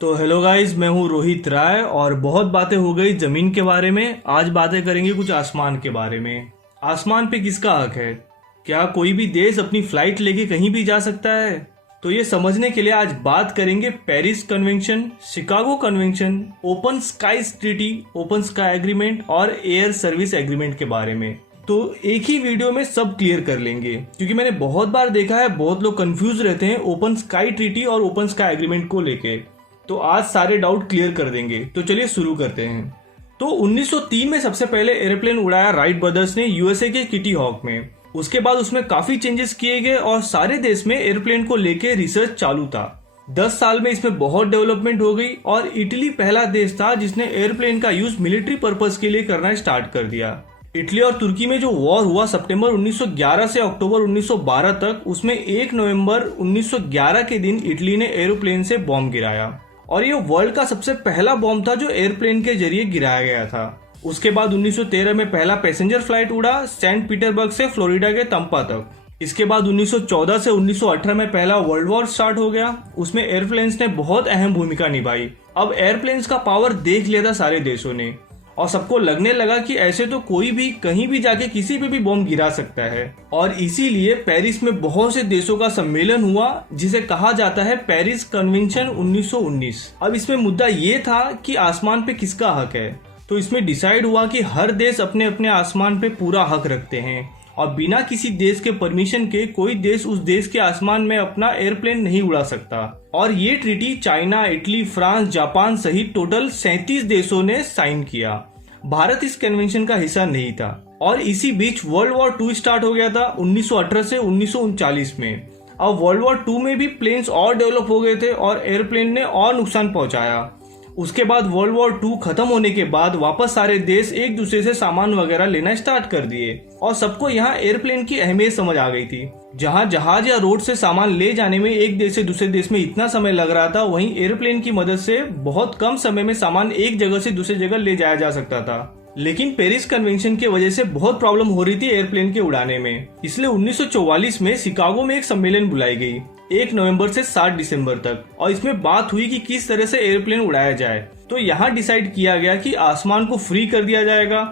तो hello guys, मैं हूँ रोहित राय और बहुत बातें हो गई जमीन के बारे में। आज बातें करेंगे कुछ आसमान के बारे में। आसमान पे किसका हक है? क्या कोई भी देश अपनी फ्लाइट लेके कहीं भी जा सकता है? तो ये समझने के लिए आज बात करेंगे Paris Convention, Chicago Convention, open skies treaty, open sky agreement और एयर सर्विस एग्रीमेंट के बारे में। तो एक ही वीडियो में सब क्लियर कर लेंगे, क्योंकि मैंने बहुत बार देखा है बहुत लोग कंफ्यूज रहते हैं ओपन स्काई ट्रीटी और ओपन स्काई एग्रीमेंट को लेके। तो आज सारे डाउट क्लियर कर देंगे। तो चलिए शुरू करते हैं। तो 1903 में सबसे पहले एरोप्लेन उड़ाया राइट ब्रदर्स ने यूएसए के किटी हॉक में। उसके बाद उसमें काफी चेंजेस किए गए और सारे देश में एरोप्लेन को लेके रिसर्च चालू था। 10 साल में इसमें बहुत डेवलपमेंट हो गई और इटली पहला देश था जिसने एरोप्लेन का यूज मिलिट्री पर्पज के लिए करना स्टार्ट कर दिया। इटली और तुर्की में जो वॉर हुआ सितंबर 1911 से अक्टूबर 1912 तक, उसमें 1 नवंबर 1911 के दिन इटली ने एरोप्लेन से बॉम्ब गिराया और ये वर्ल्ड का सबसे पहला बॉम्ब था जो एयरप्लेन के जरिए गिराया गया था। उसके बाद 1913 में पहला पैसेंजर फ्लाइट उड़ा सेंट पीटर्सबर्ग से फ्लोरिडा के तंपा तक। इसके बाद 1914 से 1918 में पहला वर्ल्ड वॉर स्टार्ट हो गया। उसमें एयरप्लेन्स ने बहुत अहम भूमिका निभाई। अब एयरप्लेन्स का पावर देख लिया था सारे देशों ने और सबको लगने लगा कि ऐसे तो कोई भी कहीं भी जाके किसी पे भी बॉम्ब गिरा सकता है। और इसीलिए पेरिस में बहुत से देशों का सम्मेलन हुआ जिसे कहा जाता है पेरिस कन्वेंशन 1919। अब इसमें मुद्दा ये था कि आसमान पे किसका हक है। तो इसमें डिसाइड हुआ कि हर देश अपने अपने आसमान पे पूरा हक रखते हैं और बिना किसी देश के परमिशन के कोई देश उस देश के आसमान में अपना एयरप्लेन नहीं उड़ा सकता। और ये treaty China, Italy, France, Japan सहित टोटल 37 देशों ने साइन किया। भारत इस कन्वेंशन का हिस्सा नहीं था। और इसी बीच वर्ल्ड वॉर 2 स्टार्ट हो गया था 1918 से 1939 में। अब वर्ल्ड वॉर 2 में भी प्लेन्स और डेवलप हो गए थे और एयरप्लेन ने और नुकसान पहुंचाया। उसके बाद वर्ल्ड वॉर 2 खत्म होने के बाद वापस सारे देश एक दूसरे से सामान वगैरह लेना स्टार्ट कर दिए और सबको यहाँ एयरप्लेन की अहमियत समझ आ गई थी। जहाँ जहाज या रोड से सामान ले जाने में एक देश से दूसरे देश में इतना समय लग रहा था, वहीं एयरप्लेन की मदद से बहुत कम समय में सामान एक जगह से दूसरी जगह ले जाया जा सकता था। लेकिन पेरिस कन्वेंशन की वजह से बहुत प्रॉब्लम हो रही थी एयरप्लेन के उड़ाने में। इसलिए 1944 में शिकागो में एक सम्मेलन बुलाई गई 1 नवंबर से 7 दिसंबर तक, और इसमें बात हुई कि किस तरह से एयरप्लेन उड़ाया जाए। तो यहाँ डिसाइड किया गया कि आसमान को फ्री कर दिया जाएगा।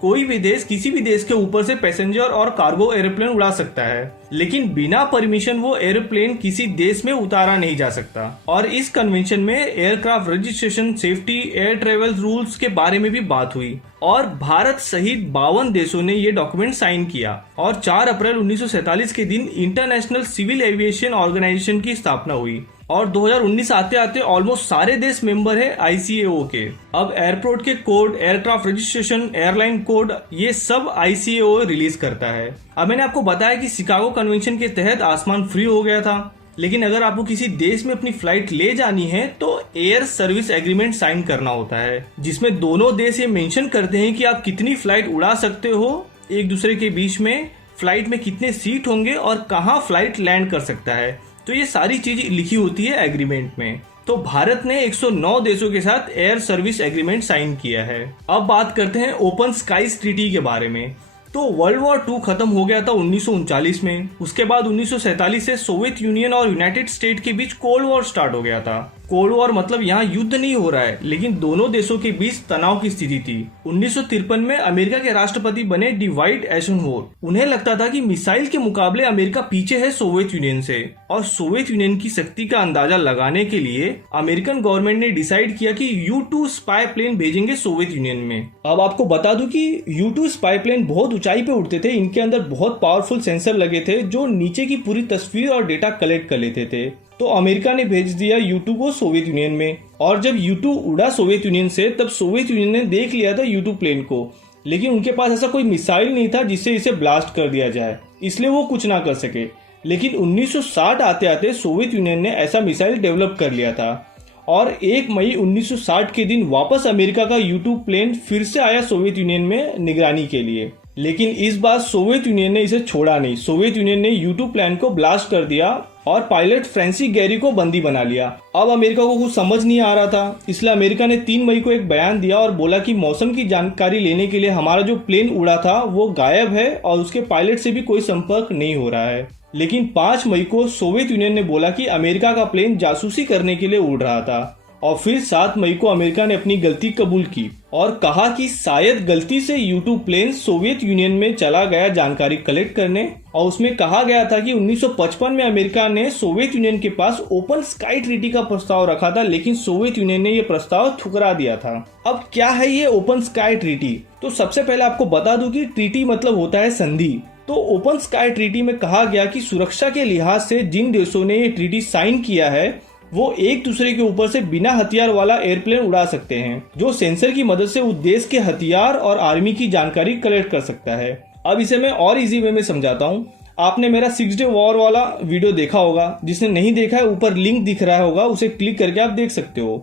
कोई भी देश किसी भी देश के ऊपर से पैसेंजर और कार्गो एयरप्लेन उड़ा सकता है, लेकिन बिना परमिशन वो एयरप्लेन किसी देश में उतारा नहीं जा सकता। और इस कन्वेंशन में aircraft registration, safety, air travel rules के बारे में भी बात हुई और भारत सहित 52 देशों ने ये डॉक्यूमेंट साइन किया। और 4 अप्रैल 1947 के दिन इंटरनेशनल सिविल एविएशन ऑर्गेनाइजेशन की स्थापना हुई और 2019 आते आते ऑलमोस्ट सारे देश मेंबर है ICAO के। अब एयरपोर्ट के code, aircraft registration, airline code, ये सब ICAO रिलीज करता है। अब मैंने आपको बताया कि शिकागो कन्वेंशन के तहत आसमान फ्री हो गया था, लेकिन अगर आपको किसी देश में अपनी फ्लाइट ले जानी है तो एयर सर्विस एग्रीमेंट साइन करना होता है, जिसमें दोनों देश ये मेंशन करते हैं कि आप कितनी फ्लाइट उड़ा सकते हो एक दूसरे के बीच में, फ्लाइट में कितने सीट होंगे और कहाँ फ्लाइट लैंड कर सकता है। तो ये सारी चीज लिखी होती है एग्रीमेंट में। तो भारत ने 109 देशों के साथ एयर सर्विस एग्रीमेंट साइन किया है। अब बात करते हैं ओपन स्काईज ट्रीटी के बारे में। तो वर्ल्ड वॉर 2 खत्म हो गया था 1939 में। उसके बाद 1947 से सोवियत यूनियन और यूनाइटेड स्टेट के बीच कोल्ड वॉर स्टार्ट हो गया था। कोल्ड वॉर मतलब यहाँ युद्ध नहीं हो रहा है, लेकिन दोनों देशों के बीच तनाव की स्थिति थी। 1953 में अमेरिका के राष्ट्रपति बने डिवाइड एइज़नहोवर। उन्हें लगता था कि मिसाइल के मुकाबले अमेरिका पीछे है सोवियत यूनियन से, और सोवियत यूनियन की शक्ति का अंदाजा लगाने के लिए अमेरिकन गवर्नमेंट ने डिसाइड किया कि U-2 स्पाई प्लेन भेजेंगे सोवियत यूनियन में। अब आपको बता दूं कि U-2 स्पाई प्लेन बहुत ऊंचाई पे उड़ते थे। इनके अंदर बहुत पावरफुल सेंसर लगे थे जो नीचे की पूरी तस्वीर और डेटा कलेक्ट कर लेते थे। तो अमेरिका ने भेज दिया U-2 को सोवियत यूनियन में, और जब U-2 उड़ा सोवियत यूनियन से तब सोवियत यूनियन ने देख लिया था U-2 प्लेन को, लेकिन उनके पास ऐसा कोई मिसाइल नहीं था जिससे इसे ब्लास्ट कर दिया जाए, इसलिए वो कुछ ना कर सके। लेकिन 1960 आते आते सोवियत यूनियन ने ऐसा मिसाइल डेवलप कर लिया था और 1 मई 1960 के दिन वापस अमेरिका का U-2 प्लेन फिर से आया सोवियत यूनियन में निगरानी के लिए। लेकिन इस बार सोवियत यूनियन ने इसे छोड़ा नहीं। सोवियत यूनियन ने U-2 प्लेन को ब्लास्ट कर दिया और पायलट फ्रांसिस गैरी को बंदी बना लिया। अब अमेरिका को कुछ समझ नहीं आ रहा था, इसलिए अमेरिका ने 3 मई को एक बयान दिया और बोला कि मौसम की जानकारी लेने के लिए हमारा जो प्लेन उड़ा था वो गायब है और उसके पायलट से भी कोई संपर्क नहीं हो रहा है। लेकिन 5 मई को सोवियत यूनियन ने बोला कि अमेरिका का प्लेन जासूसी करने के लिए उड़ रहा था और फिर 7 मई को अमेरिका ने अपनी गलती कबूल की और कहा कि शायद गलती से U-2 प्लेन सोवियत यूनियन में चला गया जानकारी कलेक्ट करने। और उसमें कहा गया था कि 1955 में अमेरिका ने सोवियत यूनियन के पास ओपन स्काई ट्रीटी का प्रस्ताव रखा था, लेकिन सोवियत यूनियन ने यह प्रस्ताव ठुकरा दिया था। अब क्या है ये ओपन स्काई ट्रीटी? तो सबसे पहले आपको बता दूं कि ट्रीटी मतलब होता है संधि। तो ओपन स्काई ट्रीटी में कहा गया कि सुरक्षा के लिहाज से जिन देशों ने ये ट्रीटी साइन किया है वो एक दूसरे के ऊपर से बिना हथियार वाला एयरप्लेन उड़ा सकते हैं, जो सेंसर की मदद से उस देश के हथियार और आर्मी की जानकारी कलेक्ट कर सकता है। अब इसे मैं और इजी वे में समझाता हूँ। आपने मेरा 6 डे वॉर वाला वीडियो देखा होगा, जिसने नहीं देखा है ऊपर लिंक दिख रहा होगा, उसे क्लिक करके आप देख सकते हो।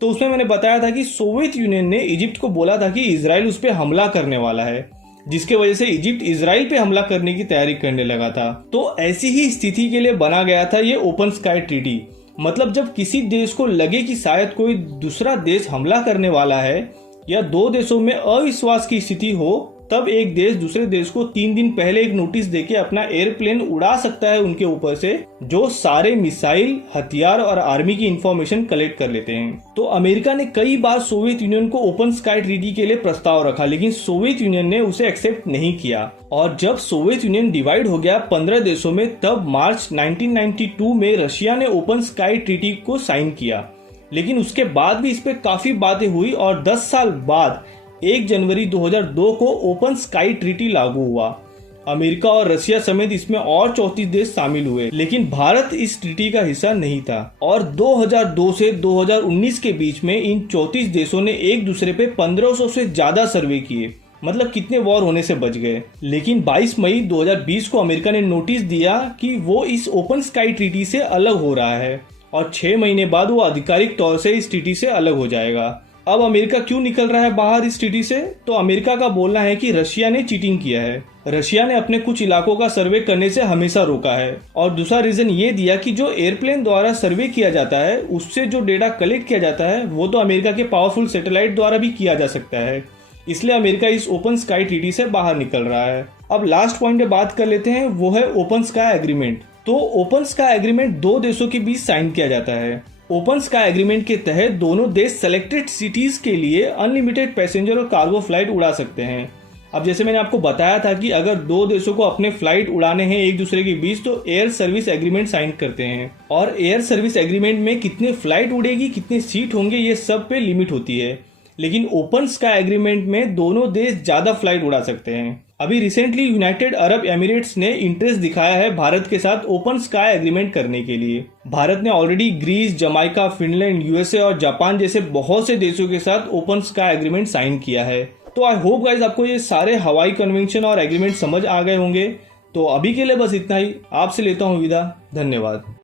तो उसमें मैंने बताया था कि सोवियत यूनियन ने इजिप्ट को बोला था कि इजराइल उस पर हमला करने वाला है, जिसके वजह से इजिप्ट इजराइल पे हमला करने की तैयारी करने लगा था। तो ऐसी ही स्थिति के लिए बना गया था ये ओपन स्काई ट्रीटी। मतलब जब किसी देश को लगे कि शायद कोई दूसरा देश हमला करने वाला है या दो देशों में अविश्वास की स्थिति हो, तब एक देश दूसरे देश को 3 दिन पहले एक नोटिस देके अपना एयरप्लेन उड़ा सकता है उनके ऊपर से, जो सारे मिसाइल, हथियार और आर्मी की इंफॉर्मेशन कलेक्ट कर लेते हैं। तो अमेरिका ने कई बार सोवियत यूनियन को ओपन स्काई ट्रीटी के लिए प्रस्ताव रखा, लेकिन सोवियत यूनियन ने उसे एक्सेप्ट नहीं किया। और जब सोवियत यूनियन डिवाइड हो गया 15 देशों में, तब मार्च 1992 में रशिया ने ओपन स्काई ट्रीटी को साइन किया। लेकिन उसके बाद भी इस पे काफी बातें हुई और 10 साल बाद 1 जनवरी 2002 को ओपन स्काई ट्रीटी लागू हुआ। अमेरिका और रशिया समेत इसमें और 34 देश शामिल हुए, लेकिन भारत इस ट्रीटी का हिस्सा नहीं था। और 2002 से 2019 के बीच में इन 34 देशों ने एक दूसरे पे 1500 से ज्यादा सर्वे किए। मतलब कितने वॉर होने से बच गए। लेकिन 22 मई 2020 को अमेरिका ने नोटिस दिया कि वो इस ओपन स्काई ट्रीटी से अलग हो रहा है और 6 महीने बाद वो आधिकारिक तौर से इस ट्रीटी से अलग हो जाएगा। अब अमेरिका क्यों निकल रहा है बाहर इस ट्रीटी से? तो अमेरिका का बोलना है कि रशिया ने चीटिंग किया है। रशिया ने अपने कुछ इलाकों का सर्वे करने से हमेशा रोका है। और दूसरा रीजन ये दिया कि जो एयरप्लेन द्वारा सर्वे किया जाता है उससे जो डेटा कलेक्ट किया जाता है वो तो अमेरिका के पावरफुल सैटेलाइट द्वारा भी किया जा सकता है। इसलिए अमेरिका इस ओपन स्काई ट्रीटी से बाहर निकल रहा है। अब लास्ट पॉइंट पे बात कर लेते हैं, वो है ओपन स्काई एग्रीमेंट। तो ओपन स्काई एग्रीमेंट 2 देशों के बीच साइन किया जाता है। ओपन स्काई एग्रीमेंट के तहत दोनों देश सेलेक्टेड सिटीज के लिए अनलिमिटेड पैसेंजर और कार्गो फ्लाइट उड़ा सकते हैं। अब जैसे मैंने आपको बताया था कि अगर 2 देशों को अपने फ्लाइट उड़ाने हैं एक दूसरे के बीच, तो एयर सर्विस एग्रीमेंट साइन करते हैं। और एयर सर्विस एग्रीमेंट में कितने फ्लाइट उड़ेगी, कितने सीट होंगे, ये सब पे लिमिट होती है। लेकिन ओपन स्काई एग्रीमेंट में दोनों देश ज्यादा फ्लाइट उड़ा सकते हैं। अभी रिसेंटली यूनाइटेड अरब एमिरेट्स ने इंटरेस्ट दिखाया है भारत के साथ ओपन स्काई एग्रीमेंट करने के लिए। भारत ने already Greece, Jamaica, Finland, USA और जापान जैसे बहुत से देशों के साथ ओपन स्काई एग्रीमेंट साइन किया है। तो आई होप गाइज आपको ये सारे हवाई कन्वेंशन और एग्रीमेंट समझ आ गए होंगे। तो अभी के लिए बस इतना ही। आपसे लेता हूँ विदा। धन्यवाद।